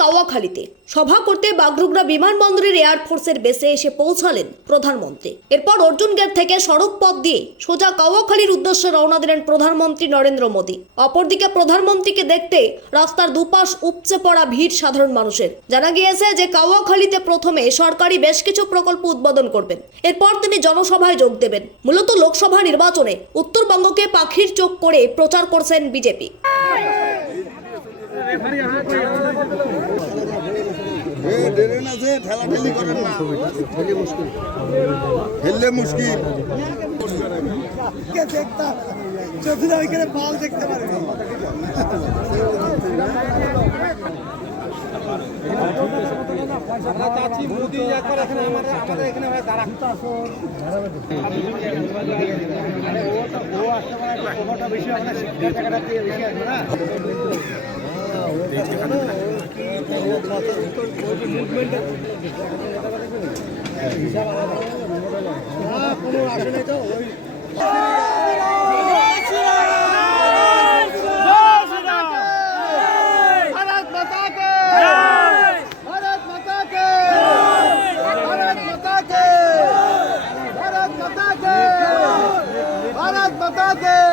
কাওয়াখালীতে সভা করতে বাগডোগরা বিমানবন্দরের এয়ারফোর্সের বেসে এসে পৌঁছালেন প্রধানমন্ত্রী এরপর অর্জুন গেট থেকে সড়ক পথ দিয়ে সোজা কাওয়াখালীর উদ্দেশ্যে রওনা দিলেন প্রধানমন্ত্রী নরেন্দ্র মোদী অপরদিকে প্রধানমন্ত্রীকে দেখতে রাস্তার দুপাশ উপচে পড়া ভিড় সাধারণ মানুষের জানা গিয়েছে যে কাওয়াখালীতে প্রথমে সরকারি বেশ কিছু প্রকল্প উদ্বোধন করবেন এরপর তিনি জনসভায় যোগ দেবেন মূলত লোকসভা নির্বাচনে উত্তরবঙ্গকে পাখির চোখ করে প্রচার করছেন বিজেপি না যে ঠেলা ঠেলি করেন না। ঠেলে মুশকিল। ঠেললে মুশকিল দেখতাম চোখের ওইখানে মাল দেখতে পারে বেশি আমরা শিক্ষা টাকাটা পেয়ে বেশি আছে না কোনো আসে নেই তো ওই Ataque!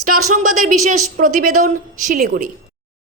স্টার সংবাদের বিশেষ প্রতিবেদন শিলিগুড়ি।